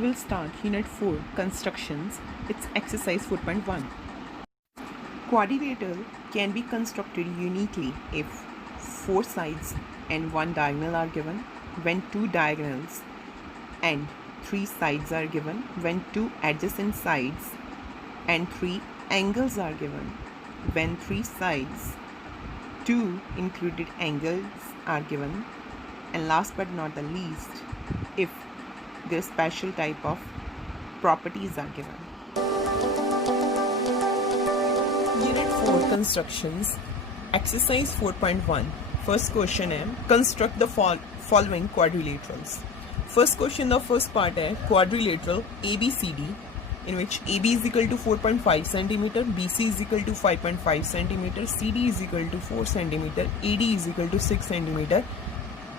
will start Unit 4 Constructions. It's exercise 4.1. Quadrilateral can be constructed uniquely if four sides and one diagonal are given, when two diagonals and three sides are given, when two adjacent sides and three angles are given, when three sides, two included angles are given, and last but not the least, if their special type of properties are given. Unit 4 Constructions Exercise 4.1 First question है Construct the following quadrilaterals. First question the first part है quadrilateral ABCD in which AB is equal to 4.5 centimeter, BC is equal to 5.5 centimeter, CD is equal to 4 centimeter, AD is equal to 6 centimeter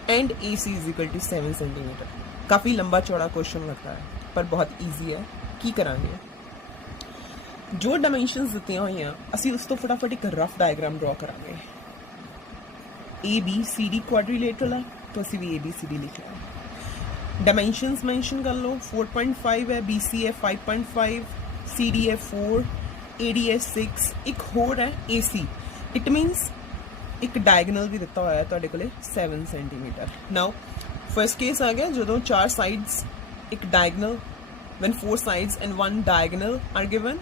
and AC is equal to 7 centimeter. काफ़ी लंबा चौड़ा question लगता है पर बहुत easy है की करांगे जो डायमेंशनस ਦਿੱਤੀਆਂ ਹੋਈਆਂ ਅਸੀਂ ਉਸ ਤੋਂ ਫਟਾਫਟ ਇੱਕ ਰਫ ਡਾਇਗਰਾਮ ਡਰਾ ਕਰਾਂਗੇ ABCD ਕੁਆਡਰੀਲੇਟਰਲ ਹੈ ਤਾਂ ਅਸੀਂ ਵੀ ABCD ਲਿਖਿਆ डायमेंशनस मेंशन कर लो 4.5 है BC है 5.5 CD है 4 AD है 6 एक होर है AC इट मीनस एक डायगनल भी दिता हुआ है तुहाडे कोले 7 सेंटीमीटर नाउ फर्स्ट केस आ गया जो चार साइड्स एक diagonal when four sides and one diagonal are given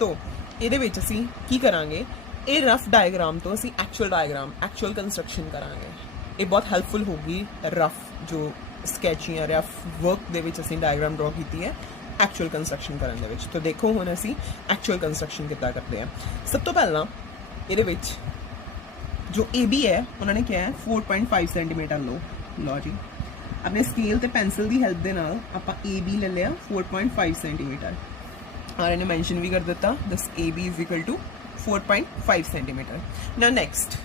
तो ਇਹਦੇ ਵਿੱਚ ਅਸੀਂ ਕੀ ਕਰਾਂਗੇ ਇਹ ਰਫ ਡਾਇਗਰਾਮ ਤੋਂ ਅਸੀਂ ਐਕਚੁਅਲ ਡਾਇਗਰਾਮ ਐਕਚੁਅਲ ਕੰਸਟਰਕਸ਼ਨ ਕਰਾਂਗੇ ਇਹ ਬਹੁਤ ਹੈਲਪਫੁਲ ਹੋਗੀ ਰਫ ਜੋ ਸਕੈਚਿੰਗ ਜਾਂ ਰਫ ਵਰਕ ਦੇ ਵਿੱਚ ਅਸੀਂ ਡਾਇਗਰਾਮ ਡਰਾ ਕੀਤੀ ਹੈ ਐਕਚੁਅਲ ਕੰਸਟਰਕਸ਼ਨ ਕਰਨ ਦੇ ਵਿੱਚ ਤਾਂ ਦੇਖੋ ਹੁਣ ਅਸੀਂ ਐਕਚੁਅਲ ਕੰਸਟਰਕਸ਼ਨ ਕਿੱਦਾਂ ਕਰਦੇ ਹਾਂ ਸਭ ਤੋਂ ਪਹਿਲਾਂ ਇਹਦੇ ਵਿੱਚ ਜੋ AB ਹੈ ਉਹਨਾਂ ਨੇ ਕਿਹਾ ਹੈ 4.5 ਸੈਂਟੀਮੀਟਰ ਲਓ ਜੀ अपने स्केल ते पेंसिल की हेल्प के नाल आपां AB ले लिया 4.5 सेंटीमीटर और इन्हें मैंशन भी कर दिता दस AB is equal to 4.5 centimetre ना नैक्सट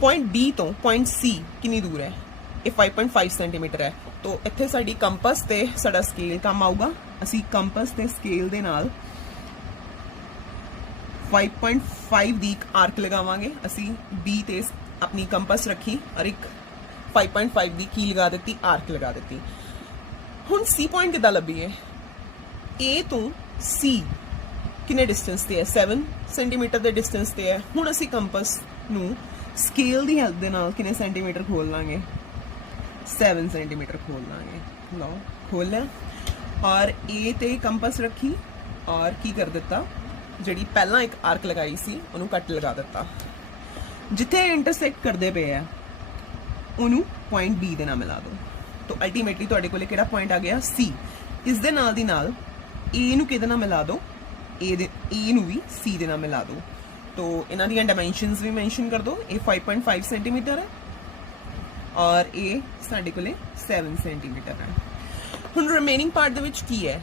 पॉइंट B तो पॉइंट C कितनी दूर है ये 5.5 सेंटीमीटर है तो इत्थे साडी कंपस ते साडा स्केल काम आऊगा असी कंपस ते स्केल दे नाल 5.5 दी आर्क लगावांगे असी B ते अपनी कंपस रखी और एक 5.5 ਦੀ ਕੀ ਲਗਾ ਦਿੱਤੀ ਆਰਕ ਲਗਾ ਦਿੱਤੀ ਹੁਣ C ਪੁਆਇੰਟ ਕਿੱਦਾਂ ਲੱਭੀਏ A ਤੋਂ C ਕਿੰਨੇ ਡਿਸਟੈਂਸ ਤੇ ਹੈ 7 ਸੈਂਟੀਮੀਟਰ ਦੇ ਡਿਸਟੈਂਸ ਤੇ ਹੈ ਹੁਣ ਅਸੀਂ ਕੰਪਸ ਨੂੰ ਸਕੇਲ ਦੀ ਹੈਲਪ ਦੇ ਨਾਲ ਕਿੰਨੇ ਸੈਂਟੀਮੀਟਰ ਖੋਲ ਲਾਂਗੇ 7 ਸੈਂਟੀਮੀਟਰ ਖੋਲ ਲਾਂਗੇ ਲਓ ਖੋਲ ਲਿਆ ਔਰ A ਤੇ ਕੰਪਸ ਰੱਖੀ ਔਰ ਕੀ ਕਰ ਦਿੱਤਾ ਜਿਹੜੀ ਪਹਿਲਾਂ ਇੱਕ ਆਰਕ ਲਗਾਈ ਸੀ ਉਹਨੂੰ ਕੱਟ ਲਗਾ ਦਿੱਤਾ ਜਿੱਥੇ ਇੰਟਰਸੈਕਟ ਕਰਦੇ ਪਏ ਆ ਉਹਨੂੰ ਪੁਆਇੰਟ B ਦੇ ਨਾਲ ਮਿਲਾ ਦਿਓ ਤਾਂ ਅਲਟੀਮੇਟਲੀ ਤੁਹਾਡੇ ਕੋਲੇ ਕਿਹੜਾ ਪੁਆਇੰਟ ਆ ਗਿਆ C ਇਸ ਦੇ ਨਾਲ ਦੀ ਨਾਲ A ਨੂੰ ਕਿਹਦੇ ਨਾਲ ਮਿਲਾ ਦਿਓ A ਨੂੰ ਵੀ C ਦੇ ਨਾਲ ਮਿਲਾ ਦਿਓ ਤਾਂ ਇਹਨਾਂ ਦੀਆਂ ਡਾਇਮੈਂਸ਼ਨਸ ਵੀ ਮੈਂਸ਼ਨ ਕਰ ਦਿਓ ਇਹ 5.5 ਸੈਂਟੀਮੀਟਰ ਹੈ ਔਰ ਇਹ ਸਾਡੇ ਕੋਲੇ 7 ਸੈਂਟੀਮੀਟਰ ਹੈ ਹੁਣ ਰਿਮੇਨਿੰਗ ਪਾਰਟ ਦੇ ਵਿੱਚ ਕੀ ਹੈ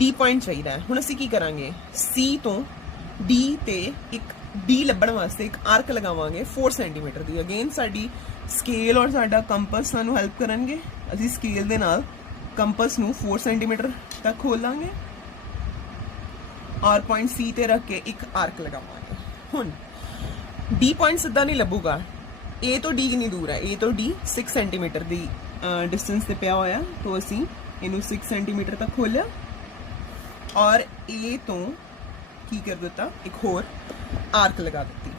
D ਪੁਆਇੰਟ ਚਾਹੀਦਾ ਹੈ ਹੁਣ ਅਸੀਂ ਕੀ ਕਰਾਂਗੇ C ਤੋਂ D ਤੇ ਇੱਕ D ਲੱਭਣ ਵਾਸਤੇ ਇੱਕ ਆਰਕ ਲਗਾਵਾਂਗੇ 4 ਸੈਂਟੀਮੀਟਰ ਦੀ ਅਗੇਨ ਸਾਡੀ ਸਕੇਲ ਔਰ ਸਾਡਾ ਕੰਪਸ ਸਾਨੂੰ ਹੈਲਪ ਕਰਨਗੇ ਅਸੀਂ ਸਕੇਲ ਦੇ ਨਾਲ ਕੰਪਸ ਨੂੰ 4 ਸੈਂਟੀਮੀਟਰ ਤੱਕ ਖੋਲਾਂਗੇ ਔਰ ਪੁਆਇੰਟ C ਤੇ ਰੱਖ ਕੇ ਇੱਕ ਆਰਕ ਲਗਾਵਾਂਗੇ ਹੁਣ D ਪੁਆਇੰਟ ਸਿੱਧਾ ਨਹੀਂ ਲੱਭੂਗਾ A ਤੋਂ D ਕਿੰਨੀ ਦੂਰ ਹੈ A ਤੋਂ D 6 ਸੈਂਟੀਮੀਟਰ ਦੀ ਡਿਸਟੈਂਸ ਤੇ ਪਿਆ ਹੋਇਆ ਤਾਂ ਅਸੀਂ ਇਹਨੂੰ 6 ਸੈਂਟੀਮੀਟਰ ਤੱਕ ਖੋਲਿਆ ਔਰ A ਤੋਂ ਕੀ ਕਰ ਦਿੱਤਾ ਇੱਕ ਹੋਰ ਆਰਕ ਲਗਾ ਦਿੱਤੀ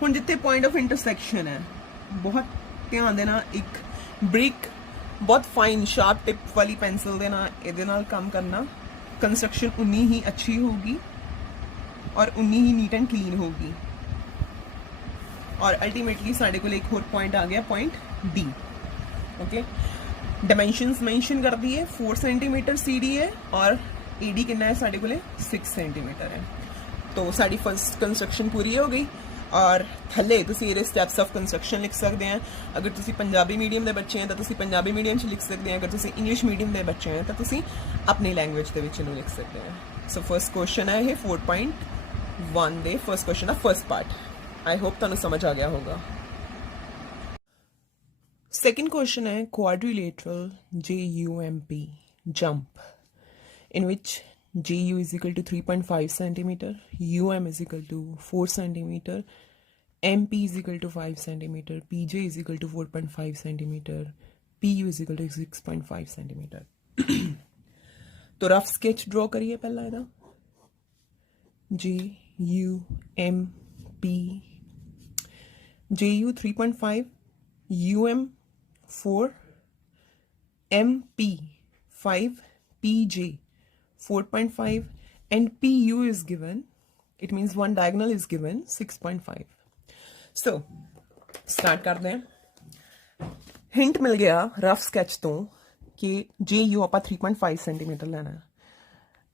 ਹੁਣ ਜਿੱਥੇ ਪੁਆਇੰਟ ਆਫ ਇੰਟਰਸੈਕਸ਼ਨ ਹੈ ਬਹੁਤ ਧਿਆਨ ਦੇਣਾ ਇੱਕ ਬ੍ਰਿਕ ਬਹੁਤ ਫਾਈਨ ਸ਼ਾਰਪ ਟਿਪ ਵਾਲੀ ਪੈਨਸਿਲ ਦੇ ਨਾਲ ਇਹਦੇ ਨਾਲ ਕੰਮ ਕਰਨਾ ਕੰਸਟਰਕਸ਼ਨ ਉਨੀ ਹੀ ਅੱਛੀ ਹੋਊਗੀ ਔਰ ਉਨੀ ਹੀ ਨੀਟ ਐਂਡ ਕਲੀਨ ਹੋਊਗੀ ਔਰ ਅਲਟੀਮੇਟਲੀ ਸਾਡੇ ਕੋਲ ਇੱਕ ਹੋਰ ਪੁਆਇੰਟ ਆ ਗਿਆ point D okay dimensions mention कर दिए 4 सेंटीमीटर CD है और AD कितना है साढ़े कोले 6 सेंटीमीटर है तो साड़ी फर्स्ट कंस्ट्रक्शन पूरी हो गई और थले तुसी ये स्टेप्स ऑफ कंस्ट्रक्शन लिख सकते हैं अगर तुसी पंजाबी मीडियम के बच्चे हैं तो तुसी पंजाबी मीडियम लिख सकते हैं अगर तुसी इंग्लिश मीडियम के बच्चे हैं तो तुसी अपनी लैंग्वेज के विच लिख सकते हैं सो फर्स्ट क्वेश्चन है ये 4.1 दे फर्स्ट क्वेश्चन का फर्स्ट पार्ट आई होप तुहानू समझ आ गया होगा Second question है quadrilateral JUMP jump in which JU is equal to 3.5 centimeter, UM is equal to 4 centimeter, MP is equal to 5 centimeter, PJ is equal to 4.5 centimeter, PU is equal to 6.5 centimeter. तो rough sketch draw करिए पहला ਇਹਦਾ GUMP JU 3.5 UM 4 MP 5 PJ 4.5 and PU is given. It means one diagonal is given 6.5. So start करते हैं. Hint मिल गया rough sketch तो कि JU ਆਪਾਂ 3.5 सेंटीमीटर लेना है.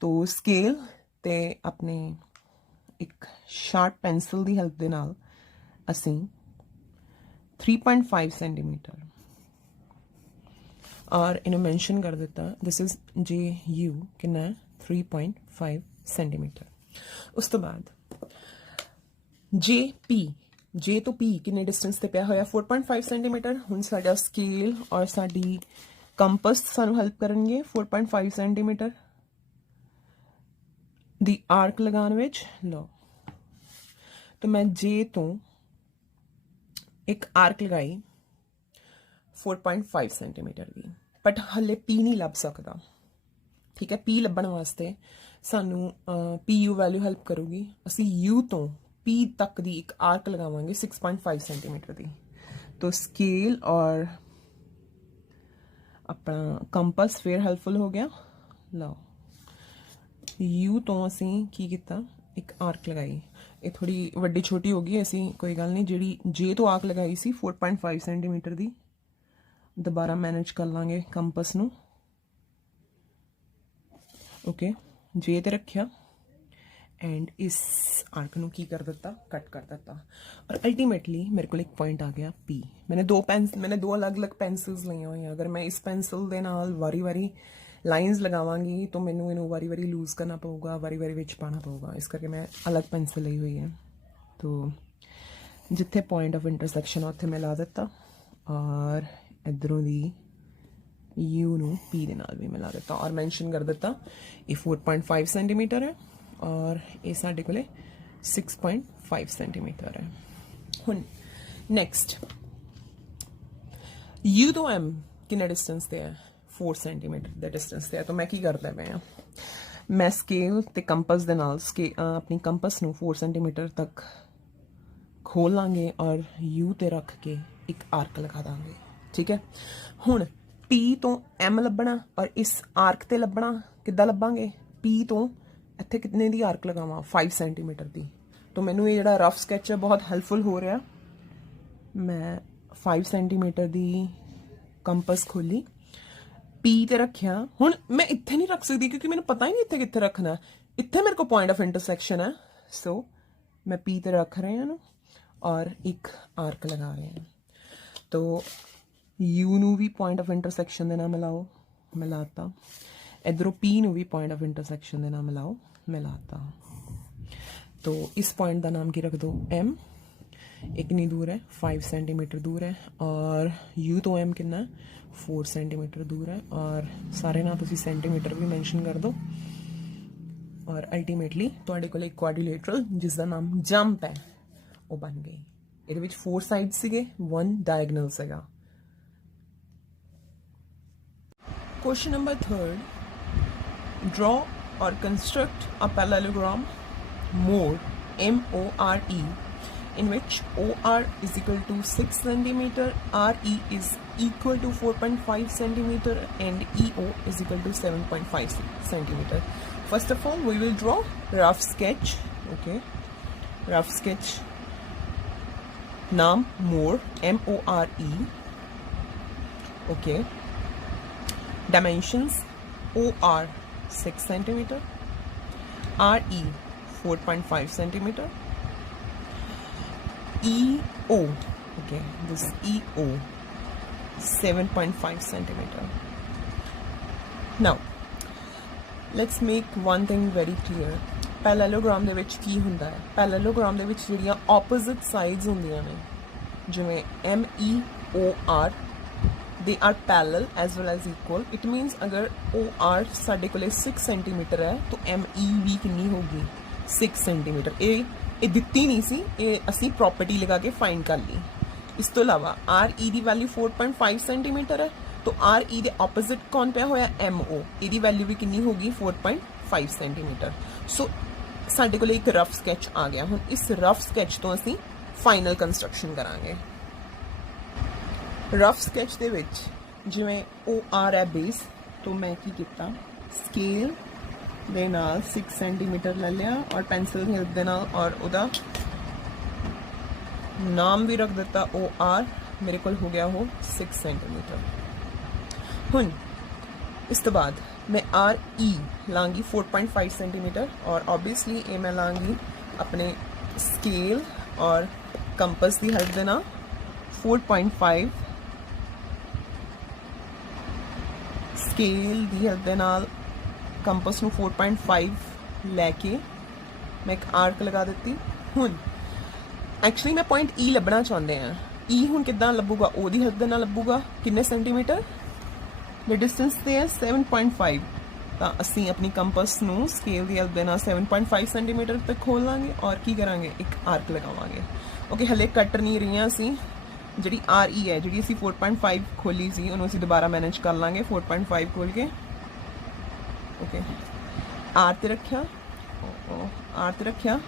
तो स्केल ਤੇ ਆਪਣੇ ਇੱਕ ਸ਼ਾਰਪ ਪੈਨਸਲ ਦੀ ਹੈਲਪ ਦੇ ਨਾਲ ਅਸੀਂ 3.5 सेंटीमीटर और इन्हें मेंशन कर देता. दिस इज JU कितना है 3.5 सेंटीमीटर. उस तो बाद JP J तो P किन्ने डिस्टेंस ते पिया होया 4.5 सेंटीमीटर. हुण साडा स्केल और साडी कंपस सानू हेल्प करनगे 4.5 सेंटीमीटर दी आर्क लगान विच. लो तो मैं J तो एक आर्क लगाई 4.5 सेंटीमीटर की, बट हले P नहीं लभ सकता. ठीक है, P लभण वास्ते सानू PU वैल्यू हेल्प करूगी. असी U तो P तक दी एक आर्क लगावांगे 6.5 सेंटीमीटर दी. तो स्केल और अपना कंपस फिर हेल्पफुल हो गया. लो U तो असी की किता एक आर्क लगाई. ये थोड़ी वड्डी छोटी होगी, ऐसी कोई गल नहीं. जिहड़ी J तो आर्क लगाई सी 4.5 सेंटीमीटर दी, दोबारा मैनेज कर लांगे कंपस नू. ओके, J ते रखिया एंड इस आर्क नू की कर दिता, कट कर दिता. और अल्टीमेटली मेरे को एक पॉइंट आ गया P. मैंने दो अलग अलग पेंसिल्स लईयां हुई. अगर मैं इस पेंसिल दे नाल वारी वारी लाइनस लगावांगी तो मैनू इनू वारी वारी लूज करना पऊगा, वारी वारी विच पाना पऊगा. इस करके मैं अलग पेंसिल ली हुई है. तो जिथे पॉइंट ऑफ इंटरसेक्शन उत्थे मैं ला दिता और इधरों दी U नू P दे नाल भी मिला दिता और मैंशन कर दिता ये 4.5 सेंटीमीटर है और ये साडे कोले 6.5 सेंटीमीटर है. हुण नैक्सट U तो M किन्ने डिस्टेंस ते है 4 सेंटीमीटर द डिस्टेंस ते है. तो मैं की करदा मैं मैं स्केल ते कंपस दे नाल अपनी कंपस नू 4 सेंटीमीटर तक खोल लांगे और U ते रख के एक आर्क लगा दांगे. ठीक है, हुण P तो M लभना और इस आर्क ते लभना किद्दां लभांगे. P तो इत्थे कितने दी आर्क लगावां 5 सेंटीमीटर दी. तो मैनू ये जिहड़ा रफ स्कैच है बहुत हेल्पफुल हो रहा. मैं 5 सेंटीमीटर दी कंपस खोली, P ते रखिया. हुण मैं इत्थे नहीं रख सकती क्योंकि मैंने पता ही नहीं इत्थे कित्थे रखना. इत्थे मेरे को पॉइंट ऑफ इंटरसेक्शन है. सो मैं P ते रख रहे हैं और एक आर्क लगा रहे हैं. तो U नू भी पॉइंट ऑफ इंटरसेक्शन दे नाल मिलाओ, मिलाता. इधरों P नू भी पॉइंट ऑफ इंटरसेक्शन दे नाल मिलाओ, मिलाता. तो इस पॉइंट का नाम की रख दो M. एक नहीं दूर है 5 सेंटीमीटर दूर है और U तो M कितना है 4 सेंटीमीटर दूर है. और सारे ना तुसी सेंटीमीटर भी मैंशन कर दो. और अल्टीमेटली तुहाडे कोल एक क्वाड्रिलेटरल जिसका नाम जंप है वो बन गई. ਇਹਦੇ ਵਿੱਚ 4 साइड्स ਸੀਗੇ, 1 डायगोनल ਸੀਗਾ. क्वेश्चन नंबर 3, ड्रॉ और construct a parallelogram mode MORE in which OR is equal to 6 centimeter, RE is equal to 4.5 centimeter and EO is equal to 7.5 centimeter. First of all, we will draw rough sketch. Okay, rough sketch. Naam more, MORE. Okay. Dimensions: OR 6 centimeter, RE 4.5 centimeter. EO, okay, this is EO 7.5 centimeter. Now let's make one thing very clear. Parallelogram ਦੇ ਵਿੱਚ ਕੀ ਹੁੰਦਾ ਹੈ? ਪੈरेललोग्राम ਦੇ ਵਿੱਚ ਜਿਹੜੀਆਂ opposite sides ਹੁੰਦੀਆਂ ਨੇ, ਜਿਵੇਂ MEOR, they are parallel as well as equal. It means अगर OR ਸਾਡੇ ਕੋਲੇ 6 सेंटीमीटर है तो ME भी कितनी होगी 6 सेंटीमीटर. ਇਹ ਦਿੱਤੀ ਨਹੀਂ ਸੀ, ਇਹ ਅਸੀਂ ਪ੍ਰੋਪਰਟੀ ਲਗਾ ਕੇ ਫਾਈਂਡ ਕਰ ਲਈ. ਇਸ ਤੋਂ ਇਲਾਵਾ RE ਦੀ ਵੈਲਿਊ 4.5 सेंटीमीटर है तो आर ई ਦੇ ਆਪੋਜ਼ਿਟ ਕੌਣ ਪਿਆ ਹੋਇਆ ਐਮ ਓ, ਇਹਦੀ ਵੈਲਿਊ ਵੀ ਕਿੰਨੀ ਹੋਗੀ 4.5 ਸੈਂਟੀਮੀਟਰ। ਸੋ ਸਾਡੇ ਕੋਲ ਇੱਕ ਰਫ ਸਕੈਚ ਆ ਗਿਆ। ਹੁਣ ਇਸ ਰਫ ਸਕੈਚ ਤੋਂ ਅਸੀਂ ਫਾਈਨਲ ਕੰਸਟਰਕਸ਼ਨ ਕਰਾਂਗੇ। ਰਫ ਸਕੈਚ ਦੇ ਵਿੱਚ ਜਿਵੇਂ ਉਹ ਆਰ ਹੈ ਬੇਸ, ਤੋਂ ਮੈਂ ਕੀ ਕੀਤਾ ਸਕੇਲ ਦੇ ਨਾਲ 6 ਸੈਂਟੀਮੀਟਰ ਲੈ ਲਿਆ ਔਰ ਪੈਨਸਿਲ ਦੀ ਹੈਲਪ ਦੇ ਨਾਲ ਔਰ ਉਹਦਾ ਨਾਮ ਵੀ ਰੱਖ ਦਿੱਤਾ ਉਹ ਆਰ, ਮੇਰੇ ਕੋਲ ਹੋ ਗਿਆ ਉਹ 6 ਸੈਂਟੀਮੀਟਰ। ਹੁਣ ਇਸ ਤੋਂ ਬਾਅਦ मैं आर ई लाँगी 4.5 सेंटीमीटर और ऑब्वियसली ये मैं लाँगी अपने स्केल और कंपस की हेल्प देना 4.5 स्केल की हेल्प दे नाल कंपस नूं 4.5 लैके मैं एक आर्क लगा दी। हुण एक्चुअली मैं पॉइंट ई लभना चाहते हैं। ई हुण किद्दां लभूगा, ओहदी हेल्प दे नाल लभूगा किन्ने सेंटीमीटर the distance ਤੇ ਹੈ 7.5 ਤਾਂ ਅਸੀਂ ਆਪਣੀ ਕੰਪਸ ਨੂੰ ਸਕੇਲ ਦੀ ਹੈਲਪ ਦੇ ਨਾਲ 7.5 ਸੈਂਟੀਮੀਟਰ ਤੱਕ ਖੋਲ ਲਾਂਗੇ ਔਰ ਕੀ ਕਰਾਂਗੇ ਇੱਕ ਆਰਕ ਲਗਾਵਾਂਗੇ। ਓਕੇ ਹਲੇ ਕੱਟ ਨਹੀਂ ਰਹੀਆਂ ਅਸੀਂ, ਜਿਹੜੀ ਆਰ ਈ ਹੈ ਜਿਹੜੀ ਅਸੀਂ 4.5 ਖੋਲੀ ਸੀ ਉਹਨੂੰ ਅਸੀਂ ਦੁਬਾਰਾ ਮੈਨੇਜ ਕਰ ਲਾਂਗੇ 4.5 ਖੋਲ ਕੇ। ਓਕੇ ਆਰ ਤੇ ਰੱਖਿਆ, ਆਰ ਤੇ ਰੱਖਿਆ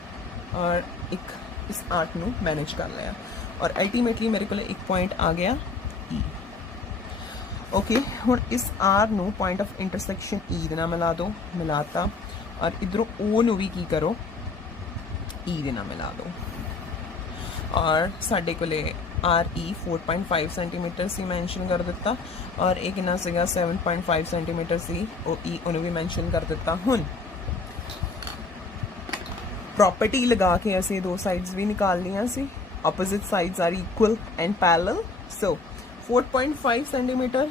ਔਰ ਇੱਕ ਇਸ ਆਰਕ ਨੂੰ ਮੈਨੇਜ ਕਰ ਲਿਆ ਔਰ ਅਲਟੀਮੇਟਲੀ ਮੇਰੇ ਕੋਲ ਇੱਕ ਪੁਆਇੰਟ ਆ ਗਿਆ E। ओके हुण इस आर नू पॉइंट ऑफ इंटरसेक्शन ई दे नाल मिला दो, मिलाता और इधरों ओ नू भी की करो ई दे नाल मिला दो और साडे कोले आर ई 4.5 सेंटीमीटर सी मैंशन कर दिता और एक कितना सीगा 7.5 सेंटीमीटर सी ओ ई ओनू भी मैंशन कर दिता। हुण प्रॉपर्टी लगा के असीं दो साइड्स भी निकाल लियां सी, opposite sides are equal and parallel. So 4.5 centimeter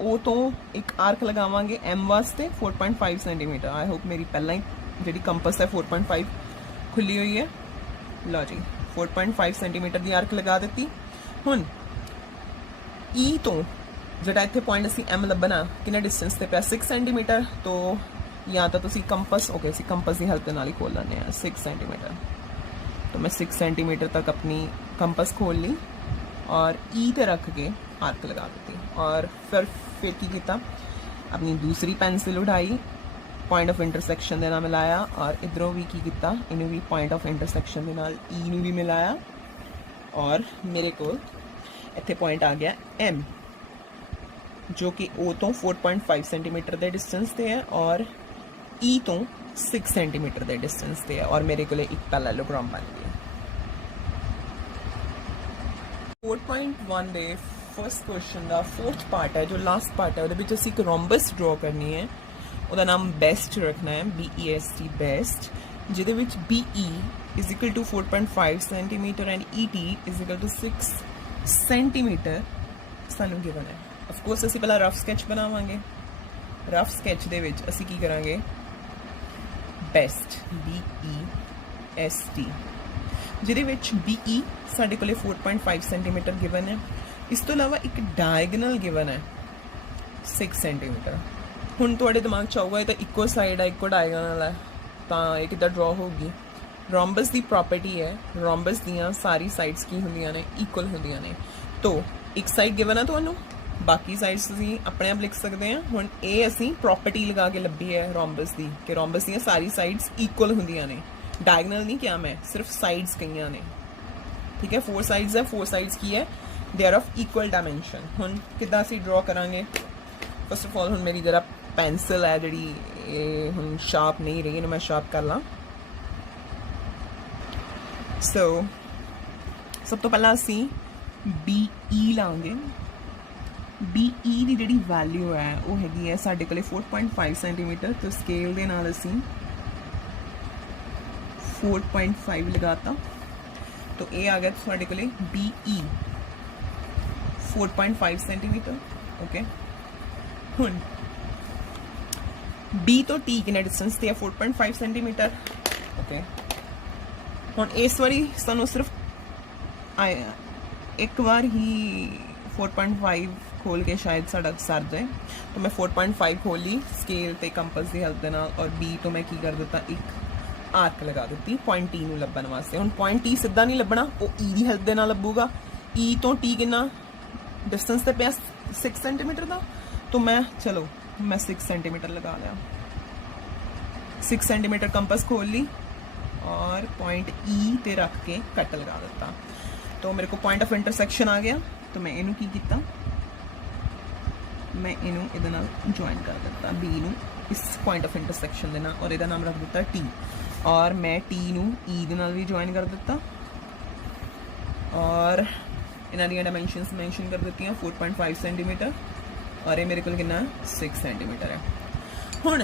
ਉਹ ਤੋਂ ਇੱਕ ਆਰਕ ਲਗਾਵਾਂਗੇ ਐਮ ਵਾਸਤੇ 4.5 ਸੈਂਟੀਮੀਟਰ। ਆਈ ਹੋਪ ਮੇਰੀ ਪਹਿਲਾਂ ਹੀ ਜਿਹੜੀ ਕੰਪਸ ਹੈ 4.5 ਖੁੱਲੀ ਹੋਈ ਹੈ। ਲਓ ਜੀ 4.5 ਸੈਂਟੀਮੀਟਰ ਦੀ ਆਰਕ ਲਗਾ ਦਿੱਤੀ। ਹੁਣ E ਤੋਂ ਜਿਹੜਾ ਇੱਥੇ ਪੁਆਇੰਟ ਅਸੀਂ ਐਮ ਲੱਭਣਾ ਕਿੰਨੇ ਡਿਸਟੈਂਸ ਤੇ ਪਿਆ 6 ਸੈਂਟੀਮੀਟਰ ਤੋਂ ਜਾਂ ਤਾਂ ਤੁਸੀਂ ਕੰਪਸ ਓਕੇ ਅਸੀਂ ਕੰਪਸ ਦੀ ਹੈਲਪ ਦੇ ਨਾਲ ਹੀ ਖੋਲ ਲੈਂਦੇ ਹਾਂ 6 ਸੈਂਟੀਮੀਟਰ। तो मैं 6 सेंटीमीटर तक अपनी कंपस खोल ली और ई ते रख के आर्क लगा देती और फिर की किया अपनी दूसरी पेंसिल उठाई पॉइंट ऑफ इंटरसेक्शन के नाल मिलाया और इधरों भी की किया इन्हें भी पॉइंट ऑफ इंटरसेक्शन के नाल ई नूं भी मिलाया और मेरे को इत्थे पॉइंट आ गया एम जो कि ओ तो 4.5 सेंटीमीटर के डिस्टेंस से है और ई तो 6 सेंटीमीटर के डिस्टेंस से है और मेरे को एक पैरेललोग्राम बन गया। 4.1 दे फर्स्ट क्वेश्चन का फोर्थ पार्ट है जो लास्ट पार्ट है वो असी एक रोम्बस ड्रॉ करनी है उसका नाम बेस्ट रखना है BEST बेस्ट जिहदे विच BE is equal to 4.5 centimeter and ET is equal to 6 centimeter सानू गिवन है। ऑफ कोर्स असी पहला रफ स्कैच बनावांगे। रफ स्कैच दे विच असी की करांगे बेस्ट BEST जिहदे विच BE साडे कोले 4.5 सेंटीमीटर गिवन है। इस तो इलावा एक डायगनल गिवन है 6 सेंटीमीटर। हुण तुहाडे दिमाग च आऊगा ये तो इक्को साइड है इक्को डायगनल है तो ये किद्दां ड्रॉ होगी। रोम्बस की प्रॉपर्टी है रोम्बस दियां सारी साइड्स की होंदियां ने इक्वल होंदियां ने तो एक साइड गिवन है तुहानूं बाकी साइड्स तुसीं अपने आप लिख सकते हैं। हुण ये असीं प्रॉपर्टी लगा के लभी है रोम्बस की कि रोम्बस दियां सारी साइड्स इक्वल होंदियां ने डायगनल नहीं क्या मैं सिर्फ साइड्स कईयां ने ठीक है। 4 साइड्स है 4 साइड्स की है they are of equal dimension. हुण किद्दां असीं ड्रॉ करांगे फस्ट ऑफ ऑल हुण मेरी जरा पेंसिल है जिहड़ी हुण शार्प नहीं रही इहनूं मैं शार्प कर लां। सो सब तो पहला असीं BE लांगे। BE की जिहड़ी वैल्यू है वो हैगी है साडे कोले 4.5 सेंटीमीटर तो स्केल दे नाल असीं 4.5 लगाता तो ये आ गया साडे कोले BE 4.5 सेंटीमीटर ओके। हुण B तो T कितना डिस्टेंस ते 4.5 सेंटीमीटर ओके। हुण इस वारी सानू सिर्फ एक बार ही 4.5 खोल के शायद साडा सर जाए तो मैं 4.5 खोल ली स्केल ते कंपस की हेल्प दे नाल और B तो मैं की कर दिता एक आर्क लगा दी पॉइंट T नूं लभण वास्ते। हुण पॉइंट T सीधा नहीं लभना वो E की हेल्प दे नाल लभूगा। E तो T कितना डिस्टेंस तो पे 6 सेंटीमीटर का, तो मैं चलो मैं 6 सेंटीमीटर लगा लिया। 6 सेंटीमीटर कंपास खोल ली और पॉइंट ई ते रख के कट लगा दिता। तो मेरे को पॉइंट ऑफ इंटरसेक्शन आ गया। तो मैं इनू की कीता, मैं इनू इहदे नाल ज्वाइन कर दिता बी नू इस पॉइंट ऑफ इंटरसेक्शन दे नाल, और इहदा नाम रख दिता टी। और मैं टी नू ई दे नाल भी ज्वाइन कर दिता और इन्हां दी डायमेंशनस मैंशन कर दित्तियां 4.5 सेंटीमीटर और ये मेरे को कितना 6 सेंटीमीटर है। हुण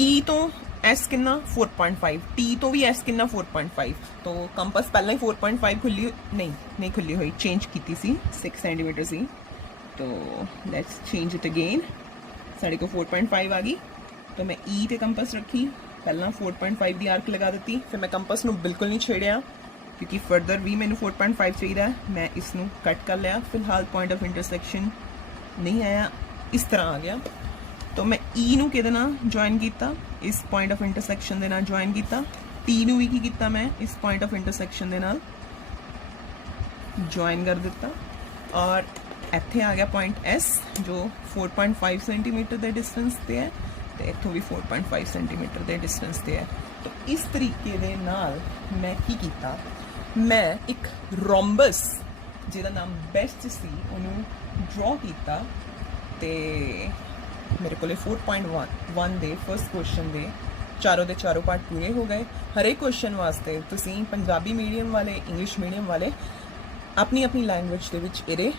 ई तो एस कितना 4.5, टी तो भी एस कितना 4.5। तो कंपास पहले ही 4.5 खुली नहीं खुली हुई, चेंज की सी 6 सेंटीमीटर सी। तो लेट्स चेंज इट अगेन। साढ़े को 4.5 आ गई। तो मैं ई ते कंपास रखी, पहला 4.5 की आर्क लगा दी। फिर मैं कंपास नू बिल्कुल नहीं छेड़िया क्योंकि फर्दर भी मैंने 4.5 चाहिए। मैं इसनू कट कर लिया। फिलहाल पॉइंट ऑफ इंटरसेक्शन नहीं आया, इस तरह आ गया। तो मैं ई नू किहदे नाल ज्वाइन किया, इस पॉइंट ऑफ इंटरसेक्शन दे नाल ज्वाइन किया। टी नू भी की कीता मैं इस पॉइंट ऑफ इंटरसेक्शन दे नाल ज्वाइन कर दिता और ਇੱਥੇ आ गया पॉइंट एस जो 4.5 सेंटीमीटर के डिस्टेंस से है, तो इत्थों भी 4.5 सेंटीमीटर के डिस्टेंस से है। तो इस तरीके दे नाल मैं की कीता, मैं एक रोम्बस जिहदा नाम बेस्ट सी उन्होंने ड्रॉ किया। तो मेरे को 4.1 दे फर्स्ट क्वेश्चन दे चारों के चारों पार्ट पूरे हो गए। हरेक क्वेश्चन वास्ते तुसीं पंजाबी मीडियम वाले इंग्लिश मीडियम वाले अपनी अपनी लैंग्वेज दे विच इहदे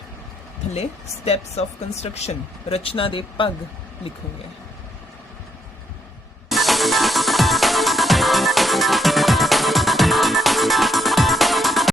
थले स्टैप्स ऑफ कंस्ट्रक्शन रचना दे पग लिखोगे।